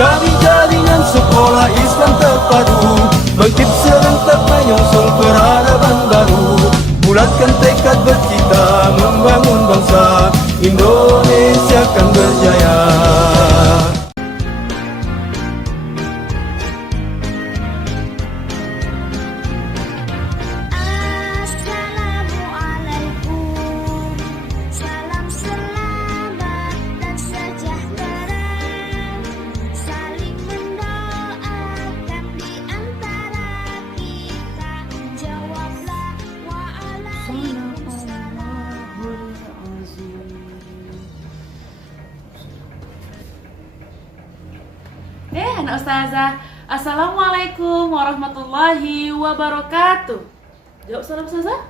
Menjadi jaringan sekolah Islam terpadu, bangkit serentak menyongsong peradaban baru. Bulatkan tekad bercita membangun bangsa, Indonesia akan berjaya. Assalamualaikum, salam selamat dan sejahtera, saling mendoakan di antara kita, jawablah waalaikumsalam. Anak Ustazah, Assalamualaikum warahmatullahi wabarakatuh. Jawab salam Ustazah?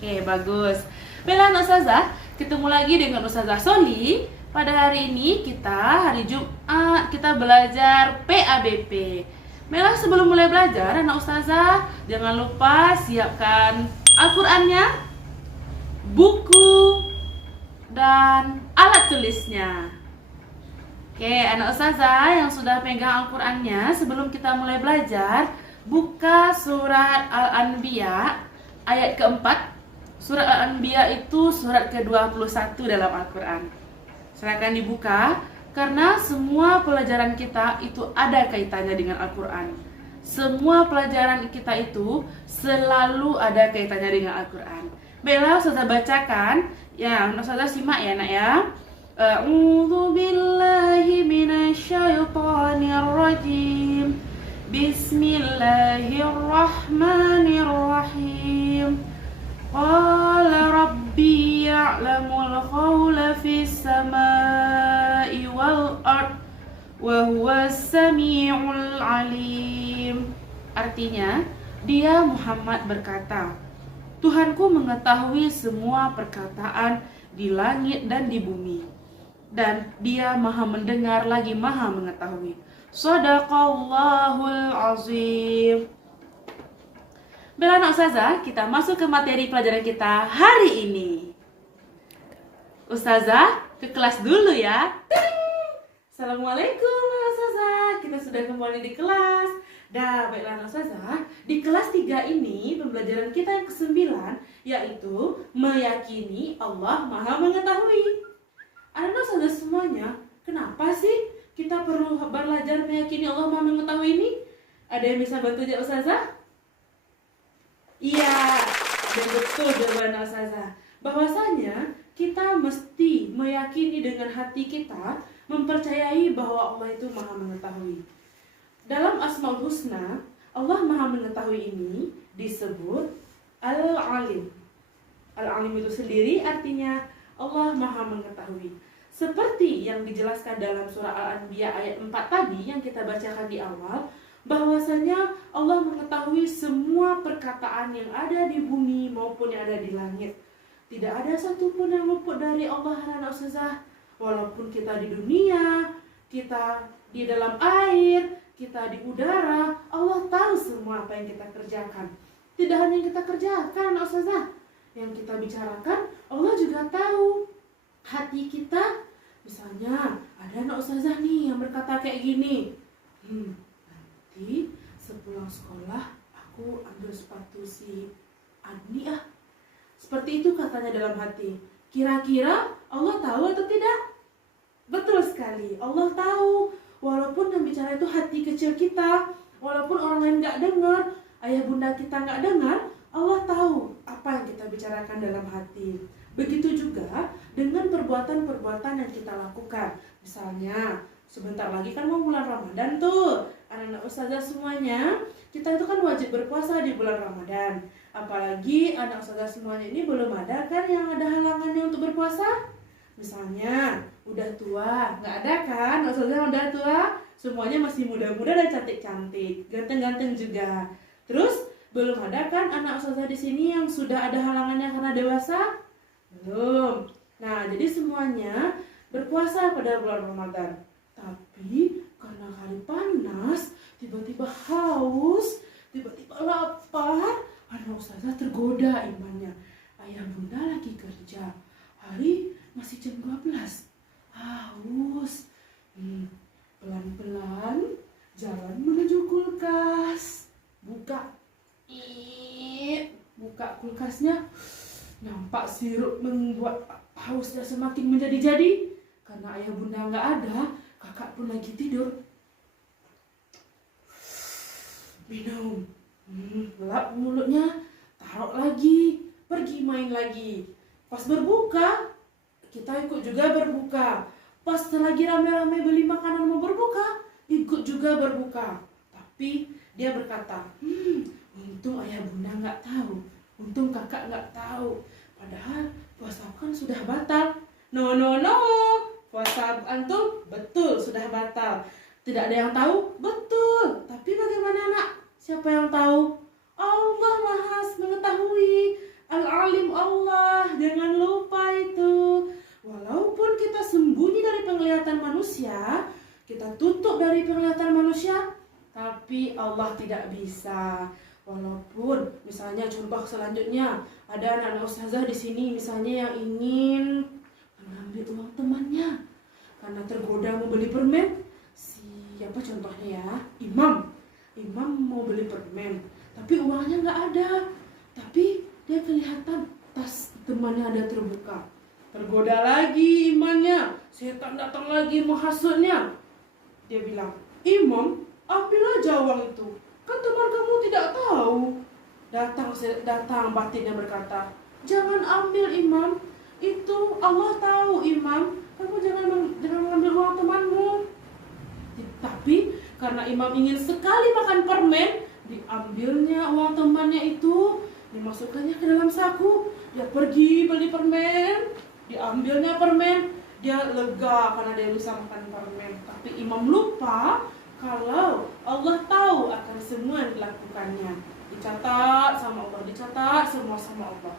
Oke, bagus. Baiklah anak Ustazah, ketemu lagi dengan Ustazah Soli. Pada hari ini hari Jumat, kita belajar PABP. Baiklah, sebelum mulai belajar, anak Ustazah, jangan lupa siapkan Al-Qur'annya, buku, dan alat tulisnya. Oke, anak Ustazah yang sudah pegang Al-Qur'annya, sebelum kita mulai belajar, buka surat Al-Anbiya ayat keempat. Surat Al-Anbiya itu surat ke-21 dalam Al-Qur'an. Silakan dibuka, karena semua pelajaran kita itu ada kaitannya dengan Al-Qur'an. Semua pelajaran kita itu selalu ada kaitannya dengan Al-Qur'an. Baiklah, Ustazah bacakan. Ya, Ustazah simak ya, Nak ya. A'udzu billahi minasyaitonir rajim. Bismillahirrahmanirrahim. Qala rabbi ya'lamul qawla fis samai wal ard wa huwas samiul alim. Artinya, dia Muhammad berkata, Tuhanku mengetahui semua perkataan di langit dan di bumi, dan dia maha mendengar lagi maha mengetahui. Shadaqallahul azim. Baiklah anak Ustazah, kita masuk ke materi pelajaran kita hari ini. Ustazah ke kelas dulu ya. Assalamualaikum anak Ustazah, kita sudah kembali di kelas. Baiklah anak Ustazah, di kelas 3 ini pembelajaran kita yang ke-9, yaitu meyakini Allah maha mengetahui. Anak Ustazah semuanya, kenapa sih kita perlu belajar meyakini Allah maha mengetahui ini? Ada yang bisa bantu jawab Ustazah? Iya, dan betul jawaban Ustazah. Bahwasanya kita mesti meyakini dengan hati kita, mempercayai bahwa Allah itu maha mengetahui. Dalam Asmaul Husna, Allah maha mengetahui ini disebut Al-Alim. Al-Alim itu sendiri artinya Allah maha mengetahui. Seperti yang dijelaskan dalam surah Al-Anbiya ayat 4 tadi yang kita bacakan di awal, bahwasanya Allah mengetahui semua perkataan yang ada di bumi maupun yang ada di langit. Tidak ada satupun yang luput dari Allah, anak Ustazah. Walaupun kita di dunia, kita di dalam air, kita di udara, Allah tahu semua apa yang kita kerjakan. Tidak hanya yang kita kerjakan, Ustazah, yang kita bicarakan, Allah juga tahu hati kita. Misalnya, ada anak Ustazah nih yang berkata kayak gini, nanti sepulang sekolah aku ambil sepatu si Adni ah. Seperti itu katanya dalam hati. Kira-kira Allah tahu atau tidak? Betul sekali, Allah tahu. Walaupun yang bicara itu hati kecil kita, walaupun orang lain gak dengar, ayah bunda kita gak dengar, Allah tahu apa yang kita bicarakan dalam hati. Begitu juga dengan perbuatan-perbuatan yang kita lakukan. Misalnya, sebentar lagi kan mau bulan Ramadan tuh. Anak-anak Ustazah semuanya, kita itu kan wajib berpuasa di bulan Ramadan. Apalagi anak Ustazah semuanya ini belum ada kan yang ada halangannya untuk berpuasa. Misalnya, udah tua, nggak ada kan? Ustazah udah tua, semuanya masih muda-muda dan cantik-cantik, ganteng-ganteng juga. Terus, belum ada kan anak Ustazah di sini yang sudah ada halangannya karena dewasa? Belum. Nah, jadi semuanya berpuasa pada bulan Ramadan. Tapi, karena hari panas, tiba-tiba haus, tiba-tiba lapar, anak Ustazah tergoda imannya. Ayah bunda lagi kerja, hari masih jam 12, haus. Pelan-pelan jalan menuju kulkas. Buka. Buka kulkasnya. Nampak sirup membuat hausnya semakin menjadi-jadi. Karena ayah bunda nggak ada, kakak pun lagi tidur. Minum. Lap mulutnya. Taruh lagi. Pergi main lagi. Pas berbuka, kita ikut juga berbuka. Pas lagi rame-rame beli makanan mau berbuka, ikut juga berbuka. Tapi dia berkata, untung ayah bunda nggak tahu, untung kakak nggak tahu. Padahal puasa kan sudah batal. No, puasa antum betul sudah batal. Tidak ada yang tahu, betul. Tapi bagaimana nak? Siapa yang tahu? Allah Maha mengetahui. Al-Alim Allah, jangan lupa itu. Walaupun kita sembunyi dari penglihatan manusia, kita tutup dari penglihatan manusia, tapi Allah tidak bisa. Walaupun misalnya contoh selanjutnya ada anak-anak ustazah di sini misalnya yang ingin mengambil uang temannya karena tergoda mau beli permen. Siapa contohnya ya? Imam mau beli permen, tapi uangnya nggak ada. Tapi dia kelihatan tas temannya ada terbuka. Tergoda lagi imannya. Setan datang lagi menghasutnya. Dia bilang, Imam, ambil aja uang itu. Kan teman kamu tidak tahu. Datang batinnya berkata, jangan ambil Imam. Itu Allah tahu Imam. Kamu jangan mengambil uang temanmu. Tapi karena Imam ingin sekali makan permen, diambilnya uang temannya itu, dimasukkannya ke dalam saku. Dia pergi beli permen, diambilnya permen. Dia lega karena dia bisa makan permen. Tapi Imam lupa kalau Allah tahu akan semua yang dilakukannya. Dicatat sama Allah, dicatat semua sama Allah.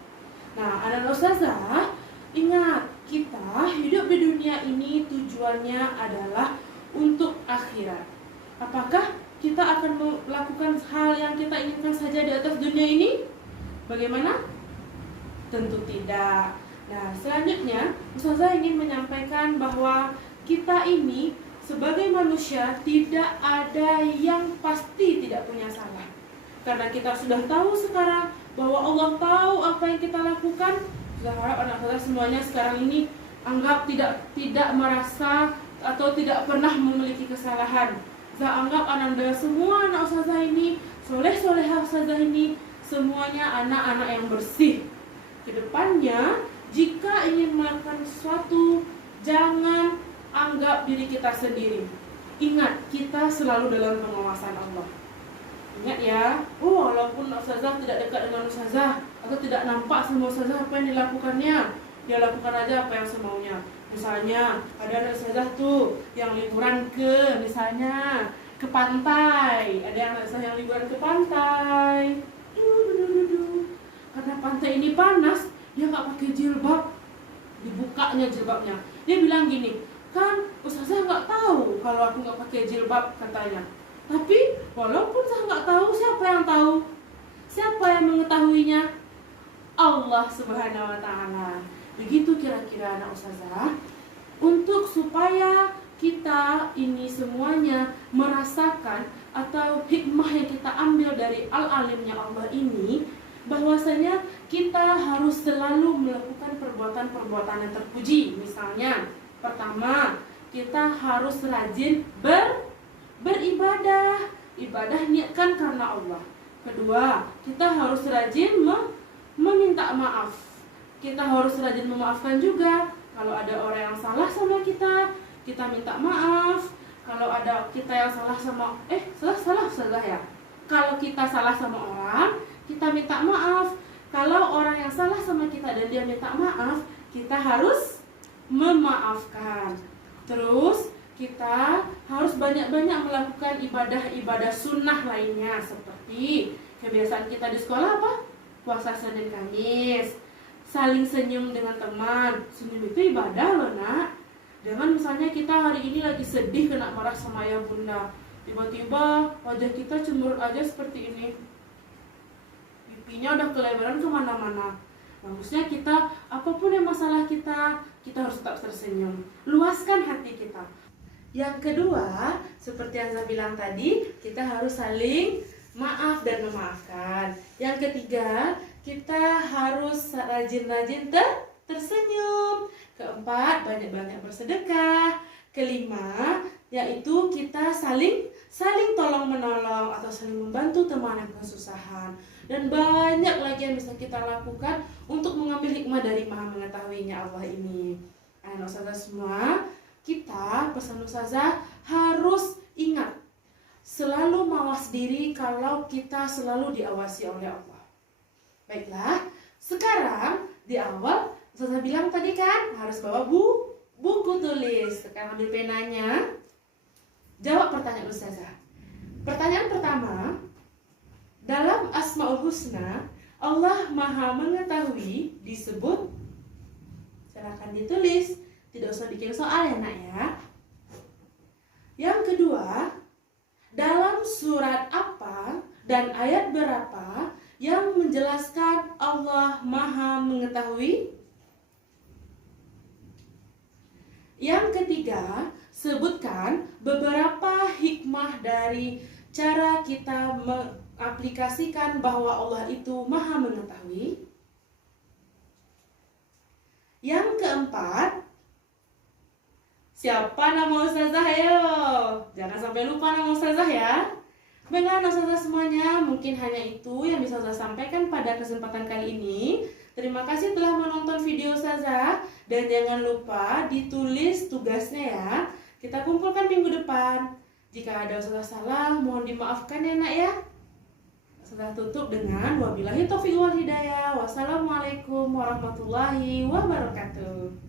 Nah, anak ustazah, ingat, kita hidup di dunia ini tujuannya adalah untuk akhirat. Apakah kita akan melakukan hal yang kita inginkan saja di atas dunia ini? Bagaimana? Tentu tidak. Nah, selanjutnya ustazah ingin menyampaikan bahwa kita ini sebagai manusia tidak ada yang pasti tidak punya salah. Karena kita sudah tahu sekarang bahwa Allah tahu apa yang kita lakukan. Saya harap anak ustazah semuanya sekarang ini anggap tidak merasa atau tidak pernah memiliki kesalahan. Saya anggap ananda semua anak ustazah ini, soleh-solehah ustazah ini, semuanya anak-anak yang bersih. Kedepannya, jika ingin melakukan sesuatu, jangan anggap diri kita sendiri. Ingat, kita selalu dalam pengawasan Allah. Ingat ya, walaupun ustazah tidak dekat dengan ustazah atau tidak nampak sama ustazah apa yang dilakukannya, dia lakukan aja apa yang semaunya. Misalnya ada anak ustazah tuh yang liburan ke pantai, ada yang anak ustazah yang liburan ke pantai. Karena pantai ini panas, dia nggak pakai jilbab, dibukanya jilbabnya. Dia bilang gini, kan ustazah nggak tahu kalau aku nggak pakai jilbab katanya. Tapi walaupun saya nggak tahu, siapa yang tahu? Siapa yang mengetahuinya? Allah Subhanahu Wa Taala. Begitu kira-kira anak ustazah. Untuk supaya kita ini semuanya merasakan atau hikmah yang kita ambil dari al-alimnya Allah ini, bahwasanya kita harus selalu melakukan perbuatan-perbuatan yang terpuji. Misalnya, pertama, kita harus rajin beribadah. Ibadah niatkan karena Allah. Kedua, kita harus rajin meminta maaf. Kita harus rajin memaafkan juga. Kalau ada orang yang salah sama kita minta maaf. Kalau ada kita yang salah sama salah ya. Kalau kita salah sama orang, kita minta maaf. Kalau orang yang salah sama kita dan dia minta maaf, kita harus memaafkan. Terus kita harus banyak-banyak melakukan ibadah-ibadah sunnah lainnya, seperti kebiasaan kita di sekolah apa? Puasa Senin Kamis, saling senyum dengan teman. Senyum itu ibadah loh nak. Jangan misalnya kita hari ini lagi sedih kena marah sama ayah bunda, tiba-tiba wajah kita cemberut aja seperti ini, pipinya udah kelebaran kemana-mana. Bagusnya kita, apapun yang masalah kita harus tetap tersenyum. Luaskan hati kita. Yang kedua, seperti yang saya bilang tadi, kita harus saling maaf dan memaafkan. Yang ketiga, kita harus rajin-rajin tersenyum. Keempat, banyak-banyak bersedekah. Kelima, yaitu kita saling tolong menolong atau saling membantu teman yang kesusahan. Dan banyak lagi yang bisa kita lakukan untuk mengambil hikmah dari Maha Mengetahuinya Allah ini. Anak ustazah semua, kita pesan ustazah harus ingat selalu mawas diri kalau kita selalu diawasi oleh Allah. Baiklah, sekarang di awal ustazah bilang tadi kan harus bawa buku tulis. Sekarang ambil penanya, jawab pertanyaan ustazah. Pertanyaan pertama, dalam Asmaul Husna Allah Maha Mengetahui disebut, silakan ditulis, tidak usah bikin soal ya nak ya. Yang kedua, dalam surat apa dan ayat berapa yang menjelaskan Allah Maha Mengetahui? Yang ketiga, sebutkan beberapa hikmah dari cara kita mengaplikasikan bahwa Allah itu Maha Mengetahui. Yang keempat, siapa nama ustazah? Ayo, jangan sampai lupa nama ustazah ya. Baiklah ustazah semuanya, mungkin hanya itu yang bisa saya sampaikan pada kesempatan kali ini. Terima kasih telah menonton video ustazah, dan jangan lupa ditulis tugasnya ya. Kita kumpulkan minggu depan. Jika ada ustazah salah, mohon dimaafkan ya nak ya. Ustazah tutup dengan wabillahi taufiq wal hidayah. Wassalamualaikum warahmatullahi wabarakatuh.